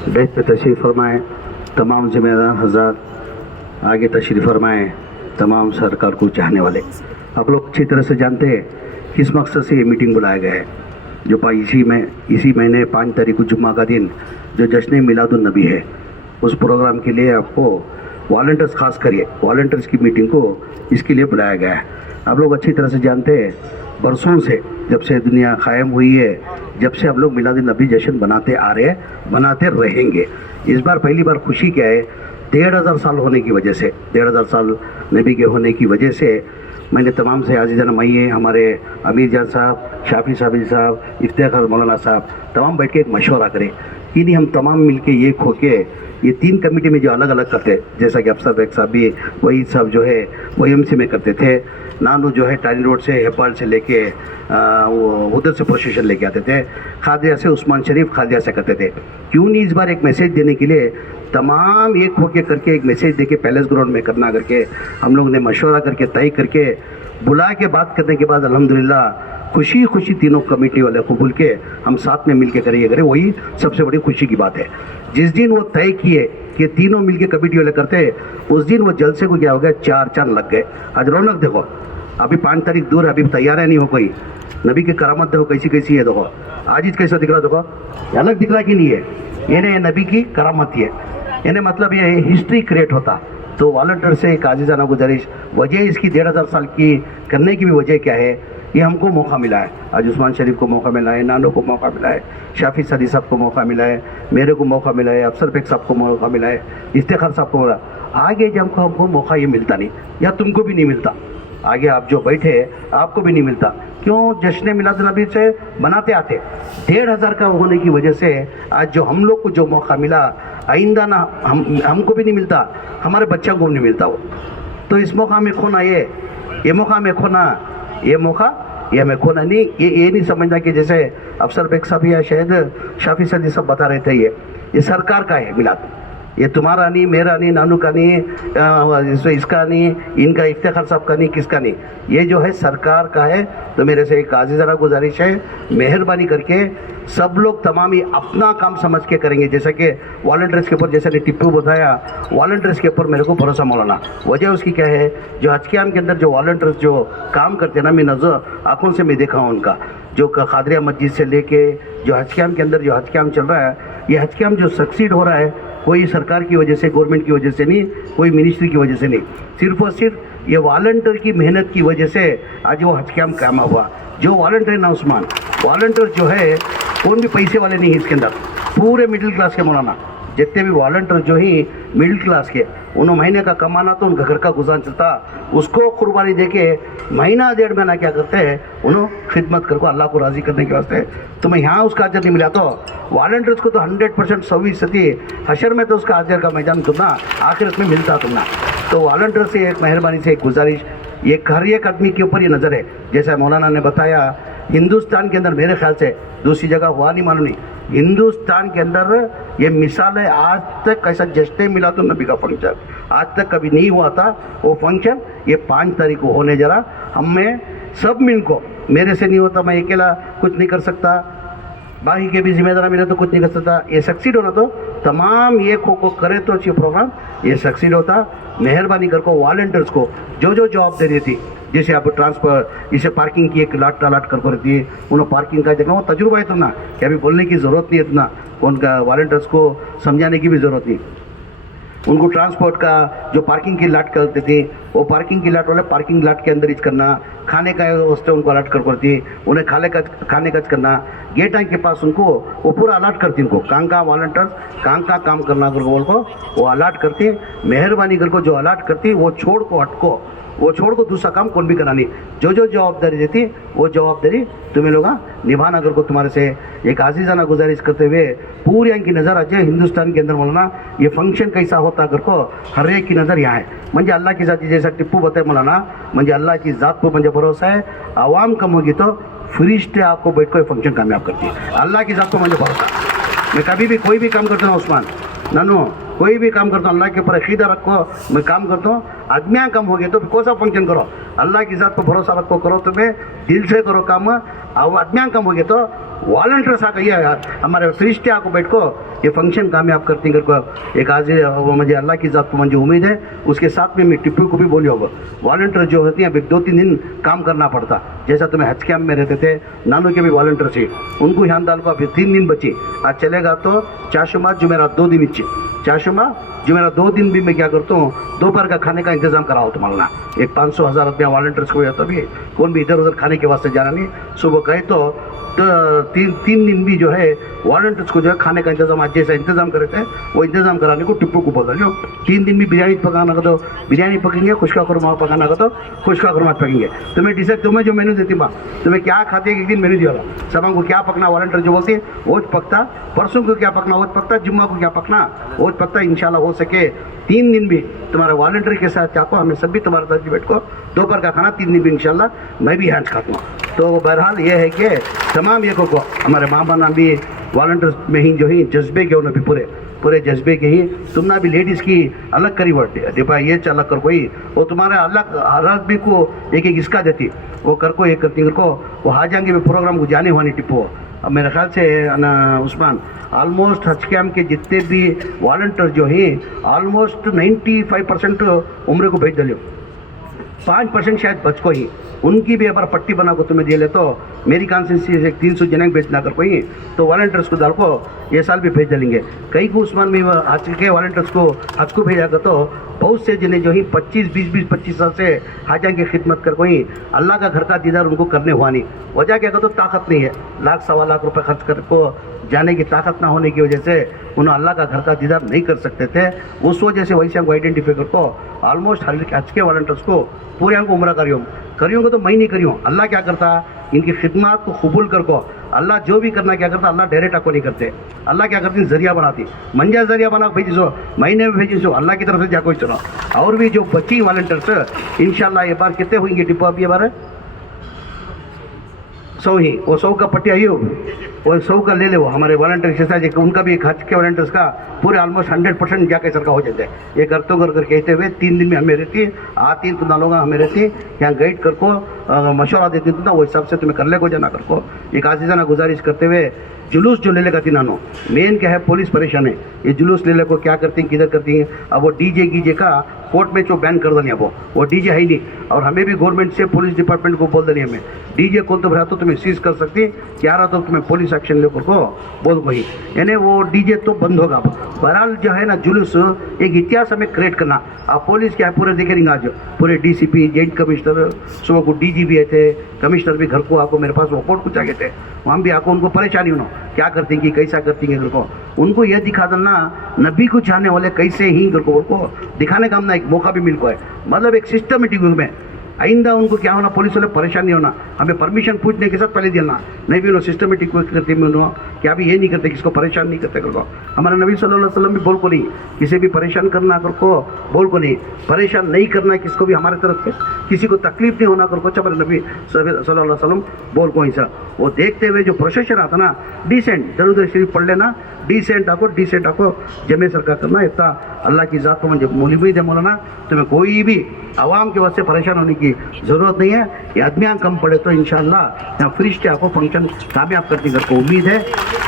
Desk पे तशरीफ़ फरमाएँ तमाम ज़िम्मेदार हज़रात, आगे तशरीफ़ फरमाएँ तमाम सरकार को चाहने वाले। आप लोग अच्छी तरह से जानते हैं किस मकसद से ये मीटिंग बुलाया गया है। जो इसी महीने 5 तारीख को जुम्मा का दिन जो जश्न मिलादुन नबी है, उस प्रोग्राम के लिए आपको वॉलंटियर्स, खास करिए वॉलंटियर्स की मीटिंग को इसके लिए बुलाया गया है। आप लोग अच्छी तरह से जानते हैं बरसों से, जब से दुनिया कायम हुई है, जब से हम लोग मिलादुन नबी जश्न बनाते आ रहे हैं, बनाते रहेंगे। इस बार पहली बार खुशी क्या है, 1500 साल होने की वजह से, 1500 साल नबी के होने की वजह से मैंने तमाम से आज़ीज़ाना मई हमारे अमीर जान साहब, शाफी साहब, इफ्तिखार मौलाना साहब तमाम बैठ के एक मशवरा करें कि नहीं हम तमाम मिल के ये खो के ये 3 कमेटी में जो अलग अलग करते, जैसा कि अफसर बेग साहब भी वही सब जो है वो एमसी में करते थे, नानू जो है टानी रोड से हेपाल से लेके उधर से प्रोसेशन लेके आते थे, खादिया से उस्मान शरीफ खादिया से करते थे। क्यों नहीं इस बार एक मैसेज देने के लिए तमाम एक होके करके एक मैसेज देके पैलेस ग्राउंड में करना करके हम लोग ने मशवरा करके तय करके बुला के बात करने के बाद अल्हम्दुलिल्लाह खुशी खुशी तीनों कमेटी वाले कबूल के हम साथ में मिल के करें, वही सबसे बड़ी खुशी की बात है। जिस दिन वो तय किए कि तीनों मिल के कमेटी वाले करते, उस दिन वो जलसे को क्या हो गया, 4 चांद लग गए। आज रौनक देखो, अभी 5 तारीख दूर है, अभी तैयार नहीं हो कोई, नबी की करामत देखो कैसी कैसी है। देखो आज कैसा दिख रहा, देखो अलग दिख रहा कि नहीं है, ये नबी की करामत ही है, यानी मतलब ये हिस्ट्री क्रिएट होता। तो वॉलंटियर से एक आजीज़ाना गुजारिश, वजह इसकी 1500 साल की करने की भी वजह क्या है, ये हमको मौका मिला है। आज उस्मान शरीफ को मौका मिला है, नानो को मौका मिला है, शाफी सदी साहब को मौका मिला है, मेरे को मौका मिला है, अफसर बेग साहब को मौका मिला है, इफ्तिखार साहब को मिला। आगे जब हमको मौका ये मिलता नहीं, या तुमको भी नहीं मिलता, आगे आप जो बैठे आपको भी नहीं मिलता। क्यों? जश्न मिलाद नबी से बनाते आते 1500 का होने की वजह से आज जो हम लोग को जो मौका मिला, आइंदा ना हमको भी नहीं मिलता, हमारे बच्चों को भी नहीं मिलता वो। तो इस मौका में खोना ये मौका में खोना, ये हमें खोना नहीं। ये नहीं समझना कि जैसे अफसर बेग साहब या शायद शाफी सदी सब बता रहे थे, ये सरकार का है मिलाद, ये तुम्हारा नहीं, मेरा नहीं, नानू का नहीं, इसका नहीं, इनका इफ्तिखार साहब का नहीं, किसका नहीं, ये जो है सरकार का है। तो मेरे से एक आजीज़ाना गुजारिश है, मेहरबानी करके सब लोग तमाम ही अपना काम समझ के करेंगे। जैसा कि वॉलंटियर्स के ऊपर, जैसे ने टिप्पू बताया, वॉलंटियर्स के ऊपर मेरे को भरोसा मौलाना। वजह उसकी क्या है, जो हज क़याम के अंदर जो वॉलंटियर्स जो काम करते हैं ना, मैं नज़र आँखों से मैं देखा हूँ उनका, जो खादरिया मस्जिद से लेके जो हज क़याम के अंदर जो हज क़याम चल रहा है, ये हज क़याम जो सक्सीड हो रहा है, कोई सरकार की वजह से, गवर्नमेंट की वजह से नहीं, कोई मिनिस्ट्री की वजह से नहीं, सिर्फ और सिर्फ ये वॉलंटियर की मेहनत की वजह से आज वो हज क़याम कामयाब हुआ। जो वॉलंटियर ना उस्मान, वॉलंटियर जो है कौन भी पैसे वाले नहीं है इसके अंदर, पूरे मिडिल क्लास के मौलाना, जितने भी वॉलंटियर जो ही मिडिल क्लास के, उन्होंने महीने का कमाना तो उनका घर का गुजारा चलता, उसको कुर्बानी देके महीना 1.5 महीना क्या करते हैं, उन्होंने खिदमत करके अल्लाह को राज़ी करने के वास्ते। तो मैं यहाँ उसका अजर नहीं मिला, तो वॉलंटियर्स को तो 100% 100% हशर में तो उसका अजर का मैदान तुमना आखिरत में मिलता तुमना। तो वॉलंटियर से एक मेहरबानी से एक गुजारिश, ये हर एक आदमी के ऊपर ये नज़र है। जैसा मौलाना ने बताया, हिंदुस्तान के अंदर मेरे ख्याल से दूसरी जगह हुआ नहीं, मालूम नहीं, हिंदुस्तान के अंदर ये मिसाल है। आज तक ऐसा जश्न मिलादुन नबी का फंक्शन आज तक कभी नहीं हुआ था। वो फंक्शन ये 5 तारीख को होने जरा, हमें सब मिल को, मेरे से नहीं होता, मैं अकेला कुछ नहीं कर सकता, बाकी के भी जिम्मेदार मिले तो कुछ नहीं कर सकता। ये सक्सीड होना तो तमाम ये को करे तो अच्छी प्रोग्राम ये सक्सीड होता। मेहरबानी कर को वॉलंटियर्स को जो जॉब दे रही थी, जैसे आप ट्रांसपोर्ट, इसे पार्किंग की एक लाट कर रही थी, उन्होंने पार्किंग का देखना वो तजुर्बा है तुमना, कि अभी बोलने की ज़रूरत नहीं है इतना, उनका वॉलंटियर्स को समझाने की भी ज़रूरत नहीं। उनको ट्रांसपोर्ट का जो पार्किंग की लाट करते थे, वो पार्किंग की लाट वाले पार्किंग लाट के अंदर इच करना, खाने का व्यवस्था उनको अलर्ट करती, उन्हें खाने का करना, गेट के पास उनको वो पूरा अलर्ट करती, उनको कहाँ वॉलंटियर्स कहाँ काम करना कर बोल को वो अलर्ट करती। मेहरबानी कर को जो अलर्ट करती वो छोड़ को हटको, वो छोड़ को दूसरा काम कौन भी करानी, जो जवाबदारी देती वो जवाबदारी तुम्हें लोग निभाना कर को तुम्हारे से एक आजीज़ाना गुजारिश करते हुए पूरी की नज़र आ जाए हिंदुस्तान के अंदर मौलाना ये फंक्शन कैसा होता कर को हर एक की नज़र यहाँ है। म्हणजे अल्लाह की ज़ात, जैसा टिप्पू बताए मौलाना, म्हणजे अल्लाह की ज़ात पर मुझे भरोसा है, आवाम कम होगी तो फरिश्ते आपको बैठ कर फंक्शन कामयाब करती है। अल्लाह की ज़ात पर मुझे भरोसा, मैं कभी भी कोई भी काम करता हूँ उस्मान नानू, कोई भी काम करता हूँ अल्लाह के ऊपर अकीदा रखो, मैं काम करता हूँ, आदमियाँ कम हो गए तो कौन सा फंक्शन करो, अल्लाह की ज़ात पर भरोसा रखो, करो तुम्हें दिल से करो काम। और आदमियाँ कम हो गए तो वॉलंटियर्स आ गया यार हमारे फरिश्ते आको बैठ को ये फंक्शन कामयाब करती को एक आज मुझे अल्लाह की ज़ात को मुझे उम्मीद है उसके साथ में मैं टिप्पू को भी बोली होगा वॉलंटियर जो होती हैं अभी 2-3 दिन काम करना पड़ता जैसा तुम्हें हज कैम्प में रहते थे नानू के भी वॉलंटियर से उनको यहाँ डाल को अभी 3 दिन बची आज चलेगा तो चाशुमा जुमेरात 2 दिन इच्छे चाशुमा जुमेरात 2 दिन भी मैं क्या करता हूँ दोपहर का खाने का इंतजाम कराओ तुम्हारा एक 500-1000 रुपया वॉलंटियर्स को तो भी कौन भी इधर उधर खाने के वास्ते जाना नहीं सुबह कहे तो 3 दिन भी जो है वॉलंटियर्स को जो है खाने का इंतजाम आज जैसा इंतजाम करे थे वो इंतजाम कराने को टिप्पू को बोल रहे 3 दिन भी बिरयानी पकाना का तो बिरयानी पकेंगे खुशका खुरमा पकाना का तो खुशका खुरमा पकेंगे तुम्हें डिसाइड तुम्हें जो मेन्यू देती माँ तुम्हें क्या खाते एक दिन मेन्यू दिया सब को क्या पकना वॉलंटियर जो बोलते हैं वो पकता परसों को क्या पकना वो पकता जुम्मा को क्या पकना वो पकता इंशाल्लाह हो सके 3 दिन भी तुम्हारे वॉलंटियर के साथ चाहो हमें सब भी तुम्हारे साथ बैठ को दोपहर का खाना 3 दिन भी इंशाल्लाह मैं भी हैंड खाता हूँ तो बहरहाल ये है कि तमाम ये को हमारे माँ बाना भी वॉलंटियर्स में ही जो ही जज्बे के उन्हें भी पूरे जज्बे के ही तुमने भी लेडीज़ की अलग करी वर्ड डिपा ये अलग कर कोई वो तुम्हारे अलग हर आदमी को एक इसका देती वो कर को एक करती को वो हाजांगे भी प्रोग्राम को जाने हुआ नहीं टिप्पो अब मेरे ख्याल से उस्मान ऑलमोस्ट हज कैम्प के जितने भी वॉलंटियर जो हैं ऑलमोस्ट 95% उम्र को भेज दिलो 5% शायद बच को ही उनकी भी अगर पट्टी बना को तुम्हें दे ले तो मेरी कॉन्सेंसी से 300 जन भेजना कर कोई तो वॉलंटियर्स को डाल को ये साल भी भेज देंगे कई को उस्मान में आज के वॉलंटियर्स को हज को भेजा तो बहुत से जिन्हें जो ही 25 साल से हाजा की खिदमत कर कोई अल्लाह का घर का दीदार उनको करने हुआ नहीं वजह क्या तो ताकत नहीं है 1-1.25 लाख रुपए खर्च कर को जाने की ताकत ना होने की वजह से उन्हें अल्लाह का घर का दीदार नहीं कर सकते थे उस वजह से वैसे हमको आइडेंटिफाई कर को ऑलमोस्ट हज के वॉलंटियर्स को पूरे हमको उम्र करियो तो मैं नहीं करियो अल्लाह क्या करता इनकी खिदमत को कबूल कर को अल्लाह जो भी करना क्या करता अल्लाह डायरेक्ट आपको नहीं करते अल्लाह क्या करती जरिया बनाती मंजा जरिया बना भेजी सो महीने में भेजी सो अल्लाह की तरफ से जा कोई सुनो और भी जो बची वॉलंटियर्स इंशाल्लाह ये बार कितने होंगे डिपो अब ये बार 100 ही वो 100 का पट्टी आई हो वो 100 का ले ले वो हमारे वॉलंटियर के साथ उनका भी हज के वॉलंटियर्स का पूरे ऑलमोस्ट 100% जाके सर का हो जाता है ये करते कर कहते हुए 3 दिन में हमें रहती आती तो ना लोग हमें रहती यहाँ गाइड कर को मशवरा देती तो ना वो हिसाब से तुम्हें कर ले को जाना कर को एक आजीजाना गुजारिश करते हुए जुलूस जो ले लेगा तीनानो मेन क्या है पुलिस परेशान है ये जुलूस ले ले को क्या करती हैं किधर करती हैं अब वो डीजे गीजे का कोर्ट में जो बैन कर दिया वो डीजे है ही नहीं और हमें भी गवर्नमेंट से पुलिस डिपार्टमेंट को बोल देनी हमें डीजे कौन तो भरा तो तुम्हें सीज कर सकती क्या रहा तो तुम्हें पुलिस एक्शन लेकर को बोल को ही यानी वो डीजे तो बंद होगा बहरहाल जो है ना जुलूस एक इतिहास हमें क्रिएट करना अब पुलिस क्या है पूरे देखे रहेंगे आज पूरे डीसीपी जॉइंट कमिश्नर सुबह को डीजी भी थे कमिश्नर भी घर को आको मेरे पास रिपोर्ट कुछ आगे थे वहाँ भी आको उनको परेशानी होना क्या करती हैं कैसा करती हैं घर को उनको यह दिखा देना नबी को चाहने वाले कैसे ही घर को उनको दिखाने का हमने एक मौका भी मिल को है मतलब एक सिस्टमेटिक में आइंदा उनको क्या होना पुलिस वाले परेशान नहीं होना हमें परमिशन पूछने के साथ पहले देना नहीं भी उन्होंने सिस्टमेटिक करते में उन्होंने क्या भी ये नहीं करते किसको परेशान नहीं करते कर को हमारा नबी सल्लल्लाहु अलैहि वसल्लम भी बोल को नहीं किसी भी परेशान करना कर को बोल को नहीं परेशान नहीं करना किसको भी हमारे तरफ से किसी को तकलीफ नहीं होना कर को हमारे नबी सल्लल्लाहु अलैहि वसल्लम बोल को ऐसा वो देखते हुए जो प्रोसेशन आता ना डिसेंट दर उधर शरीफ पढ़ लेना डिसेंट आको जमे सरकार करना इतना अल्लाह की ज़ात को मुझे उम्मीद है मौलाना तुम्हें कोई भी आवाम के वास्ते परेशान होने की ज़रूरत नहीं है ये आदमियाँ कम पड़े तो इंशाल्लाह यहाँ फरिश्ते आपको फंक्शन कामयाब करने घर को उम्मीद है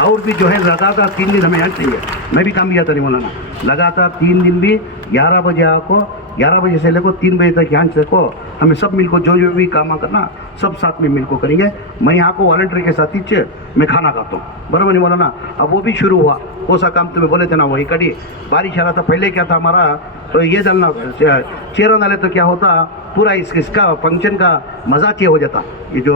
और भी जो है लगातार 3 दिन हमें यहाँ चाहिए मैं भी काम किया था नहीं मौलाना लगातार 3 दिन भी 11 बजे आको 11 बजे से लेकर 3 बजे तक यहाँ से को हमें सब मिलकर जो भी काम करना सब साथ में मिलकर करेंगे मैं यहाँ को वॉलंटियर के साथ ही मैं खाना खाता हूँ बराबर नहीं बोला ना अब वो भी शुरू हुआ कौन सा काम तुम्हें बोले थे ना वही कड़ी बारिश आ रहा था पहले क्या था हमारा तो ये डालना चेहरा डाले तो क्या होता पूरा इसका फंक्शन का मजा चाहिए हो जाता ये जो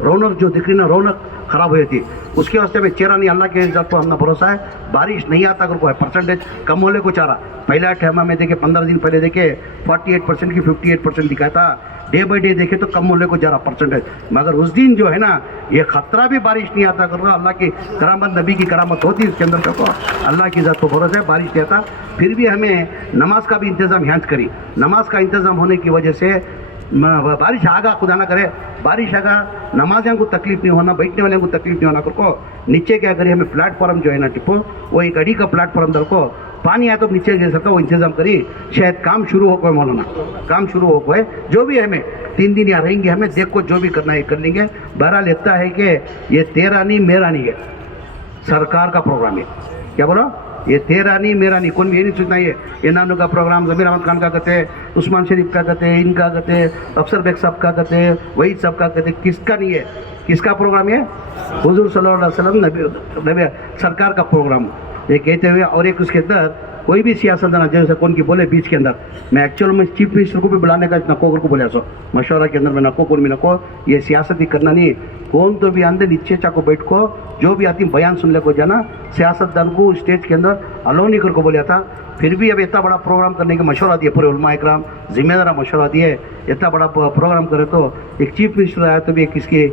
रौनक जो दिख रही ना रौनक खराब हुई थी उसके वास्ते में चेहरा नहीं अल्लाह के हिसाब को हमने भरोसा है बारिश नहीं आता अगर कोई परसेंटेज कम होने को चाह रहा पहला ठहमा में देखे 15 दिन पहले देखे 48% की 58% दिखाया था डे बाई डे देखे तो कम होने को जा रहा परसेंटेज मगर उस दिन जो है ना ये खतरा भी बारिश नहीं आता कर रहा अल्लाह की करामत नबी की करामत होती है इसके अंदर देखो अल्लाह की ज़ात को भरोसा है बारिश नहीं आता फिर भी हमें नमाज का भी इंतज़ाम यहाँ करी नमाज का इंतज़ाम होने की वजह से बारिश आगा खुदा ना करे बारिश आगा नमाजियों को तकलीफ नहीं होना बैठने वाले को तकलीफ नहीं होना को नीचे क्या करिए हमें प्लेटफॉर्म जो है ना टिप्पो वो एक अड़ी का प्लेटफॉर्म दल को पानी आया तो नीचे गिर सकता, वो इंतजाम करिए, शायद काम शुरू हो कोई मौलाना, काम शुरू हो कोई, जो भी है हमें 3 दिन यहाँ रहेंगे, हमें देखो जो भी करना है कर लेंगे। बहरहाल इतना है कि ये तेरा नहीं मेरा नहीं है, सरकार का प्रोग्राम है। क्या बोलो? ये तेरा नहीं मेरा नहीं, कौन भी ये नहीं सोचना ये नानू का प्रोग्राम, जमीर अहमद खान का कहते हैं, उस्मान शरीफ का कहते हैं, इनका कहते हैं, अफसर बेग साहब का कहते हैं, वही सब का कहते हैं, किसका नहीं है? किसका प्रोग्राम है? हुजूर सल्लल्लाहु अलैहि वसल्लम नबी सरकार का प्रोग्राम ये कहते हुए। और एक उसके अंदर कोई भी सियासतदान जैसे कौन की बोले बीच के अंदर, मैं एक्चुअल में चीफ मिनिस्टर को भी बुलाने का नको को बोले सो मशवरा के अंदर में नको कौन भी नको, ये सियासत ही करना नहीं, कौन तो भी अंदर नीचे चाको बैठ को जो भी आती बयान सुन ले को जाना, सियासतदान को स्टेज के अंदर अलो नहीं कर को बोला था। फिर भी अब इतना बड़ा प्रोग्राम करने की मशवरा दिए, पूरे उलमा इकराम जिम्मेदार मशवरा दिए, इतना बड़ा प्रोग्राम करे तो एक चीफ मिनिस्टर आया तो भी एक इसके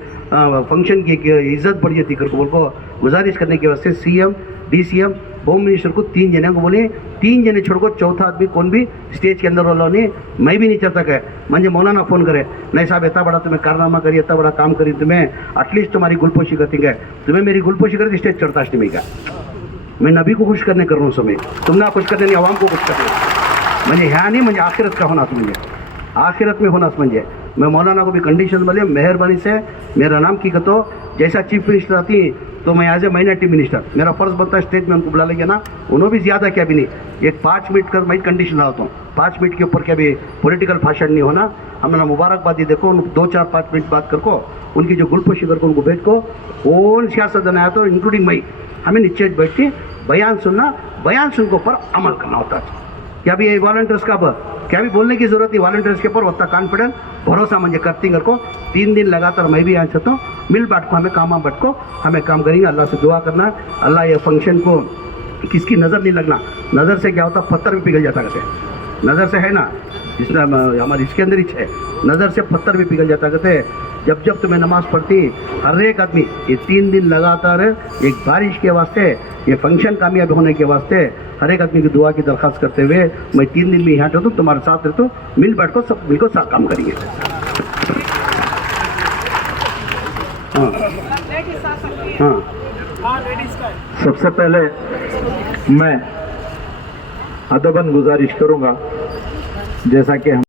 फंक्शन की इज्जत बढ़ जाती कर को बोल को गुजारिश करने के वास्ते CM DCM होम मिनिस्टर को 3 जने को बोले, 3 जने छोड़कर चौथा आदमी कौन भी स्टेज के अंदर वालों ने मैं भी नहीं चलता है मंजे मौलाना फ़ोन करे, नहीं साहब इतना बड़ा तुम्हें कारनामा करिए, इतना बड़ा काम करी, तुम्हें एटलीस्ट तुम्हारी गुलपोशी करती है, तुम्हें मेरी गुलपोशी करे स्टेज चढ़ता नहीं का, मैं नबी को खुश करने कर रहा हूँ समय, तुम ना खुश करने नहीं आवाम को खुश करने म्हणजे ह्या नहीं म्हणजे आखिरत का होना म्हणजे आखिरत में होना म्हणजे मैं मौलाना को भी कंडीशन बोले मेहरबानी से मेरा नाम की कहतो, जैसा चीफ मिनिस्टर आती तो मैं एज ए माइनॉरिटी मिनिस्टर मेरा फर्ज बनता है स्टेज में उनको बुला लेंगे ना, उन्होंने भी ज़्यादा क्या भी नहीं, एक 5 मिनट कर मैं कंडीशन लगाता हूँ, 5 मिनट के ऊपर क्या भी पॉलिटिकल भाषण नहीं होना, हमारा मुबारकबादी देखो 2-4-5 मिनट बात कर को उनकी जो गुलपोशी कर को उनको बैठ को कौन सियासतदान आया तो इंक्लूडिंग मई हमें नीचे बैठ के बयान सुनना, बयान सुन के ऊपर अमल करना होता है। क्या भी ये वॉलंटियर्स का क्या भी बोलने की जरूरत नहीं, वॉलंटियर्स के ऊपर उतना कॉन्फिडेंस भरोसा मुझे करती कर को 3 दिन लगातार मैं भी यहाँ चाहता हूँ, मिल बांट को हमें काम बांट को हमें काम करेंगे, अल्लाह से दुआ करना, अल्लाह ये फंक्शन को किसकी नज़र नहीं लगना, नज़र से क्या होता पत्थर भी पिघल जाता कहते, नज़र से है ना जिसने हमारी इसके अंदर ही है, नज़र से पत्थर भी पिघल जाता कहते। जब जब तुम्हें नमाज़ पढ़ती हर एक आदमी ये 3 दिन लगातार एक बारिश के वास्ते, ये फंक्शन कामयाब होने के वास्ते हर एक आदमी की दुआ की दरख्वास्त करते हुए मैं 3 दिन में यहाँ रहता हूँ, तुम्हारे साथ रहता हूँ, मिल बैठ को सब मिलकर साथ काम करेंगे। हाँ सबसे पहले मैं अदबन गुजारिश करूँगा, जैसा कि हम